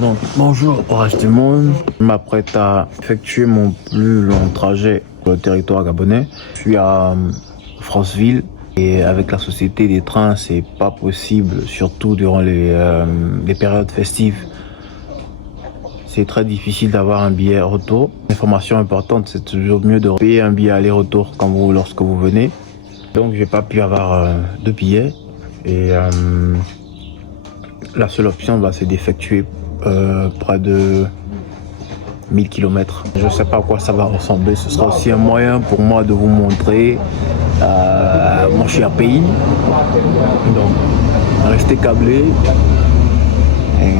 Donc, bonjour, courage du monde. Je m'apprête à effectuer mon plus long trajet sur le territoire gabonais. Je suis à Franceville et avec la société des trains, c'est pas possible, surtout durant les périodes festives. C'est très difficile d'avoir un billet retour. Information importante, c'est toujours mieux de payer un billet aller-retour lorsque vous venez. Donc, j'ai pas pu avoir de billet et la seule option, c'est d'effectuer près de 1000 km. Je ne sais pas à quoi ça va ressembler. Ce sera aussi un moyen pour moi de vous montrer mon cher pays. Donc, restez câblés. Et,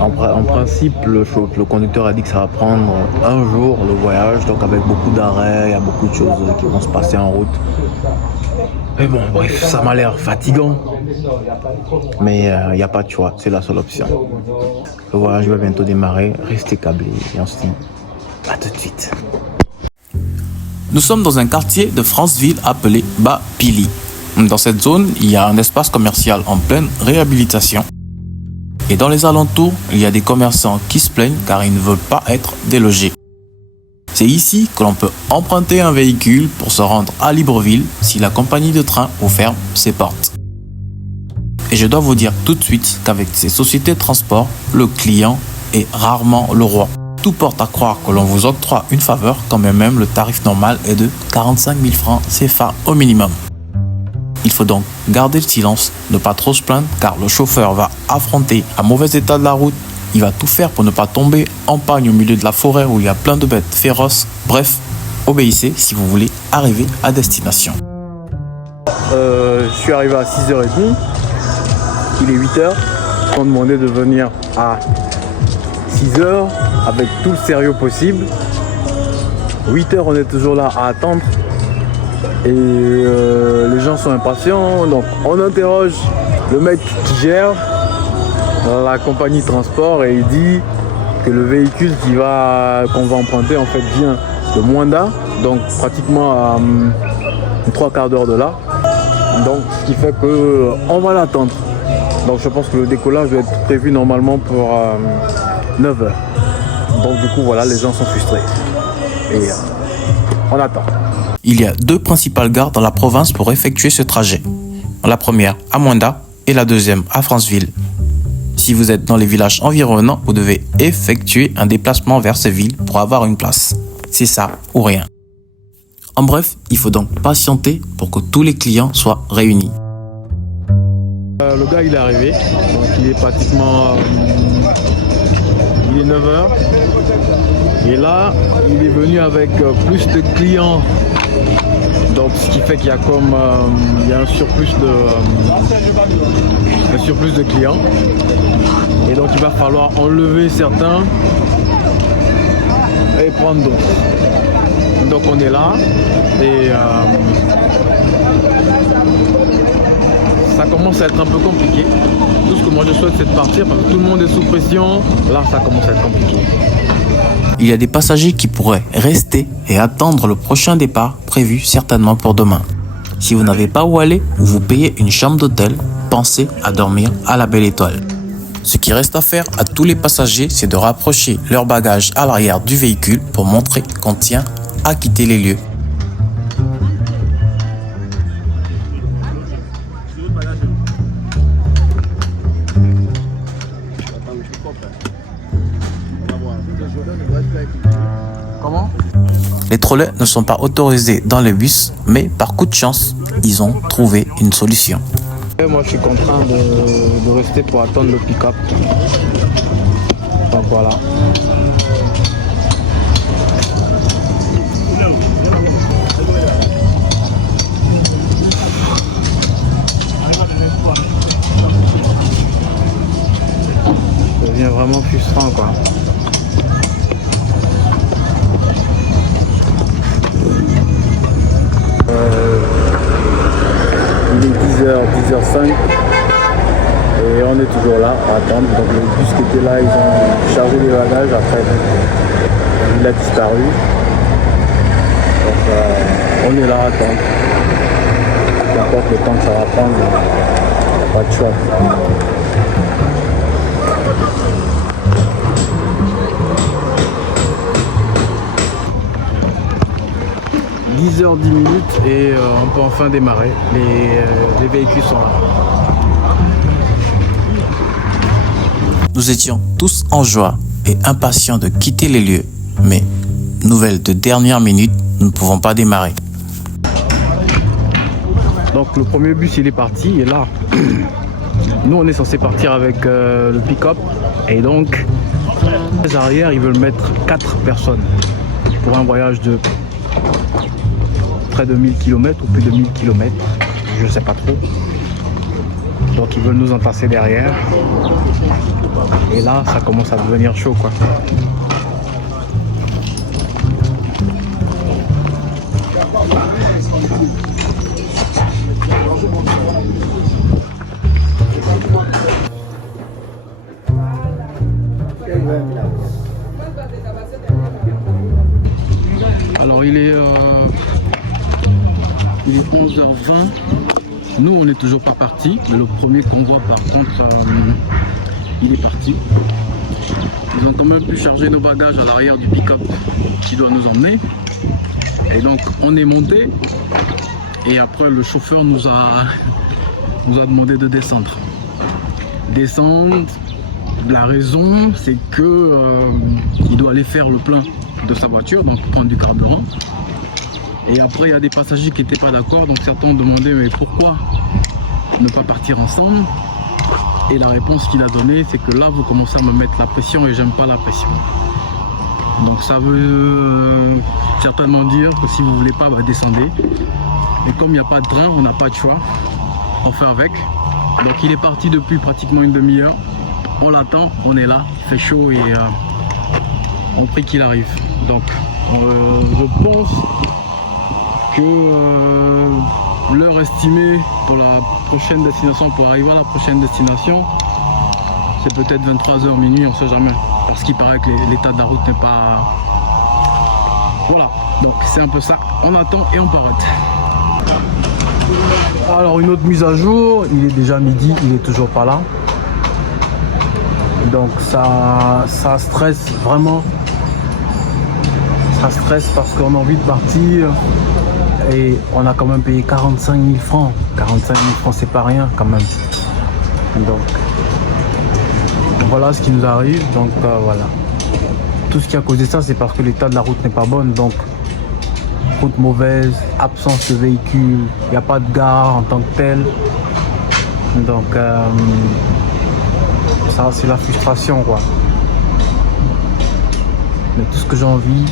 en principe, le conducteur a dit que ça va prendre un jour le voyage. Donc, avec beaucoup d'arrêts, il y a beaucoup de choses qui vont se passer en route. Mais bon, bref, ça m'a l'air fatigant. Mais il n'y a pas de choix, c'est la seule option. Le voyage va bientôt démarrer, restez câblés et on se dit à tout de suite. Nous sommes dans un quartier de Franceville appelé Bas-Pili. Dans cette zone, il y a un espace commercial en pleine réhabilitation. Et dans les alentours, il y a des commerçants qui se plaignent car ils ne veulent pas être délogés. C'est ici que l'on peut emprunter un véhicule pour se rendre à Libreville si la compagnie de train vous ferme ses portes. Et je dois vous dire tout de suite qu'avec ces sociétés de transport, le client est rarement le roi. Tout porte à croire que l'on vous octroie une faveur quand même le tarif normal est de 45 000 francs CFA au minimum. Il faut donc garder le silence, ne pas trop se plaindre car le chauffeur va affronter un mauvais état de la route. Il va tout faire pour ne pas tomber en panne au milieu de la forêt où il y a plein de bêtes féroces. Bref, obéissez si vous voulez arriver à destination. Je suis arrivé à 6h30. Il est 8h. On m'a demandé de venir à 6h avec tout le sérieux possible. 8h, on est toujours là à attendre. Et les gens sont impatients. Donc on interroge le mec qui gère la compagnie de transport et il dit que le véhicule qu'on va emprunter en fait vient de Moinda, donc pratiquement à 3/4 d'heure de là. Donc ce qui fait qu'on va l'attendre. Donc je pense que le décollage doit être prévu normalement pour 9h. Donc du coup voilà, les gens sont frustrés. Et on attend. Il y a deux principales gares dans la province pour effectuer ce trajet. La première à Moinda et la deuxième à Franceville. Si vous êtes dans les villages environnants, vous devez effectuer un déplacement vers ces villes pour avoir une place. C'est ça ou rien. En bref, il faut donc patienter pour que tous les clients soient réunis. Le gars il est arrivé, donc il est pratiquement il est 9h et là il est venu avec plus de clients, donc ce qui fait qu'il y a il y a un surplus de clients et donc il va falloir enlever certains et prendre d'autres. Donc on est là et ça commence à être un peu compliqué. Tout ce que moi je souhaite c'est de partir parce que tout le monde est sous pression. Là ça commence à être compliqué. Il y a des passagers qui pourraient rester et attendre le prochain départ prévu certainement pour demain. Si vous n'avez pas où aller ou vous payez une chambre d'hôtel, pensez à dormir à la Belle Étoile. Ce qui reste à faire à tous les passagers, c'est de rapprocher leur bagage à l'arrière du véhicule pour montrer qu'on tient à quitter les lieux. Comment? Les trolleys ne sont pas autorisés dans les bus, mais par coup de chance, ils ont trouvé une solution. Moi je suis contraint de rester pour attendre le pick-up. Donc voilà. Ça devient vraiment frustrant quoi. Il est 10h05 et on est toujours là à attendre. Donc le bus qui était là, ils ont chargé les bagages, après il a disparu. Donc on est là à attendre. Qu'importe le temps que ça va prendre, il n'y a pas de choix. 6h10 et on peut enfin démarrer. Les véhicules sont là. Nous étions tous en joie et impatients de quitter les lieux. Mais, nouvelle de dernière minute, nous ne pouvons pas démarrer. Donc le premier bus il est parti et là, nous on est censé partir avec le pick-up et donc les arrières ils veulent mettre 4 personnes pour un voyage de près de 1000 km ou plus de 1000 km, je sais pas trop. Donc ils veulent nous entasser derrière et là ça commence à devenir chaud quoi. Alors il est 11h20, nous on n'est toujours pas parti, mais le premier convoi par contre il est parti. Ils ont quand même pu charger nos bagages à l'arrière du pick-up qui doit nous emmener. Et donc on est monté et après le chauffeur nous a demandé de descendre. Descendre, la raison c'est que il doit aller faire le plein de sa voiture, donc prendre du carburant. Et après il y a des passagers qui n'étaient pas d'accord, donc certains ont demandé mais pourquoi ne pas partir ensemble. Et la réponse qu'il a donnée c'est que là vous commencez à me mettre la pression et j'aime pas la pression. Donc ça veut certainement dire que si vous voulez pas, bah, descendez. Et comme il n'y a pas de train, on n'a pas de choix, on fait avec. Donc il est parti depuis pratiquement une demi-heure. On l'attend, on est là, il fait chaud et on prie qu'il arrive. Donc je pense que l'heure estimée pour la prochaine destination, pour arriver à la prochaine destination, c'est peut-être 23h minuit, on sait jamais. Parce qu'il paraît que l'état de la route n'est pas... Voilà, donc c'est un peu ça. On attend et on s'arrête. Alors une autre mise à jour, il est déjà midi, il est toujours pas là. Donc ça stresse vraiment. Ça stresse parce qu'on a envie de partir et on a quand même payé 45 000 francs. 45 000 francs c'est pas rien quand même. Donc voilà ce qui nous arrive. Donc voilà. Tout ce qui a causé ça c'est parce que l'état de la route n'est pas bonne. Donc route mauvaise, absence de véhicules, il n'y a pas de gare en tant que telle. Donc ça c'est la frustration quoi. Mais tout ce que j'ai envie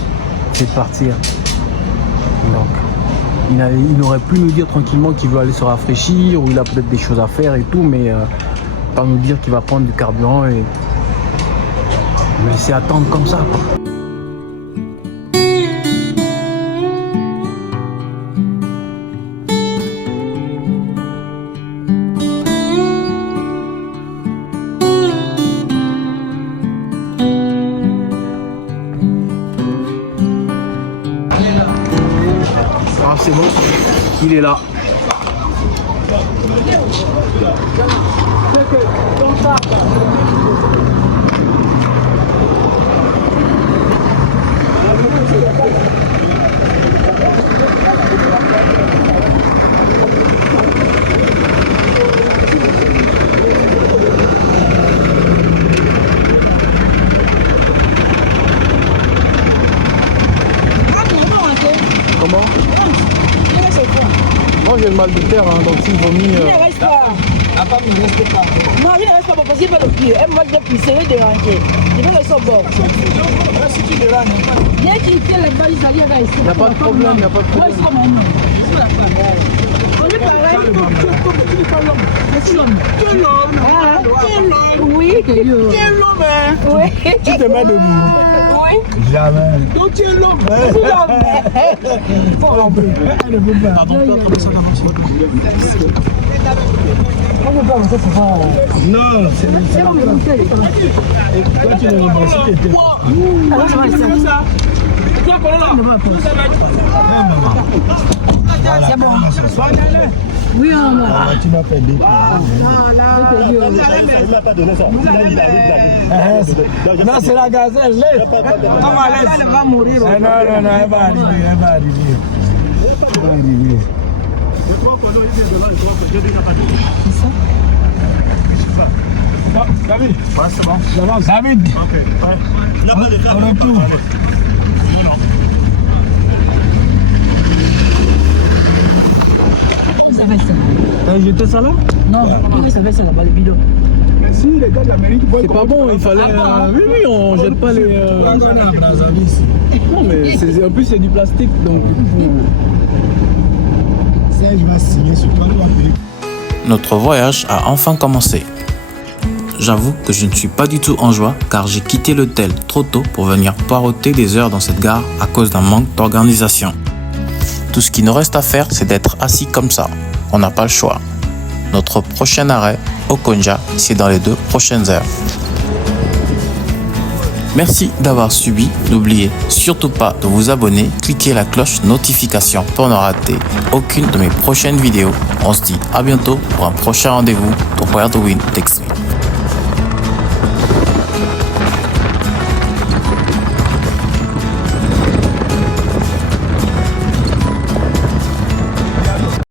c'est de partir. Donc il aurait pu nous dire tranquillement qu'il veut aller se rafraîchir ou il a peut-être des choses à faire et tout, mais pas nous dire qu'il va prendre du carburant et me laisser attendre comme ça quoi. Ah c'est bon, il est là. Comment? Moi j'ai le mal de terre, hein, donc s'il vaut mieux... Il ne reste pas. La femme ne reste pas. Non, il ne reste pas parce qu'il fait le pied. Elle m'a dit que c'est le déranger. Il veut laisser au bord. Si tu déranges, Bien qu'il tienne les balles, il va ici. Il n'y a pas de problème, il n'y a pas de problème. On lui pareil. Oui. tu es l'homme, hein? Oui. Tu te mets debout. Oui. Jamais. Donc tu es l'homme. Elle ne veut pas. Non, c'est Bon, toi tu ne veux pas. Si tu étais. c'est bon. Oui, on va. Tu m'as fait des. Non, c'est la gazelle. Elle va mourir. Non, elle va arriver. va arriver. David, c'est bon. J'avance. David, on retourne. Ça va ça. T'as jeté ça là? Non, ça va ça là-bas, le bidon. Si les gars de l'Amérique, C'est pas bon, il fallait. Oui, on jette pas les. Non, mais en plus, c'est du plastique donc. Serge va signer sur toi, nous va payer. Notre voyage a enfin commencé. J'avoue que je ne suis pas du tout en joie car j'ai quitté l'hôtel trop tôt pour venir poireauter des heures dans cette gare à cause d'un manque d'organisation. Tout ce qui nous reste à faire, c'est d'être assis comme ça. On n'a pas le choix. Notre prochain arrêt, Okonja, c'est dans les 2 prochaines heures. Merci d'avoir suivi. N'oubliez surtout pas de vous abonner, cliquez la cloche notification pour ne rater aucune de mes prochaines vidéos. On se dit à bientôt pour un prochain rendez-vous pour Where the Wind Takes Me.